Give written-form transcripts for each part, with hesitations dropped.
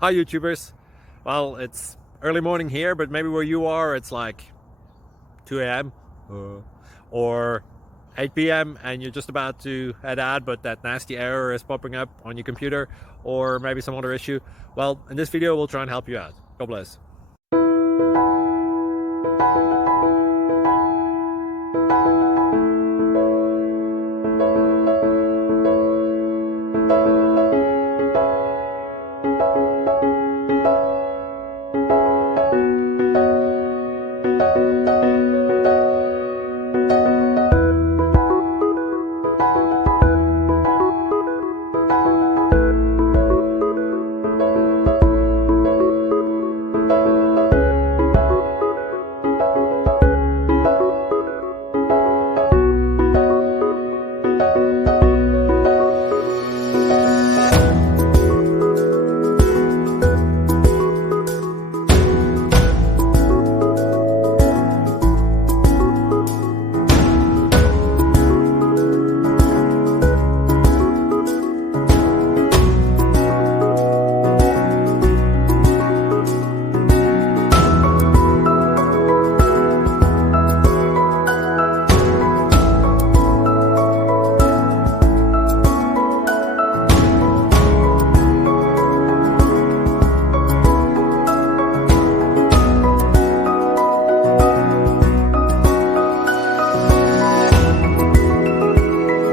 Hi YouTubers. Well, it's early morning here, but maybe where you are it's like 2 a.m. Or 8 p.m. and you're just about to head out, but that nasty error is popping up on your computer, or maybe some other issue. Well, in this video we'll try and help you out. God bless.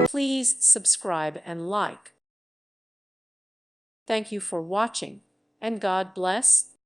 Please subscribe and like. Thank you for watching, and God bless.